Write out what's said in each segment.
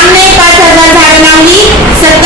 हमने पाँच हज़ार झाड़े मांगी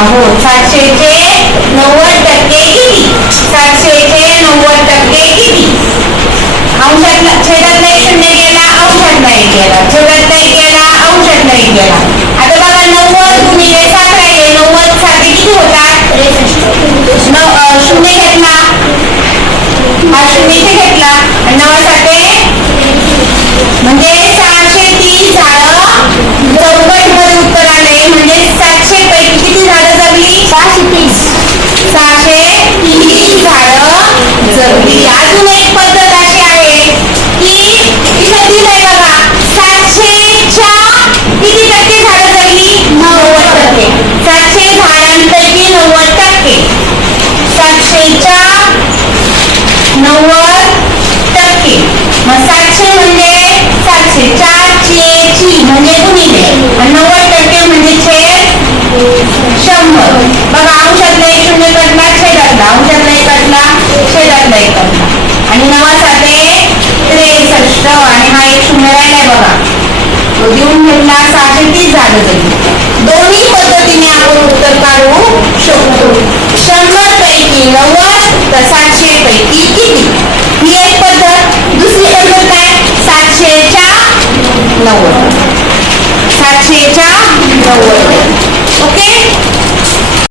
然后我穿睡 really तो देऊन ठेवला सहाशे दोन्ही पद्धतीने आपण उत्तर काढू शकतो. शंभर पैकी नव्वद तर सातशे पैकी किती? ही एक पद्धत. दुसरी पद्धत काय? सातशेच्या नव्वद. सातशेच्या नव्वद. ओके?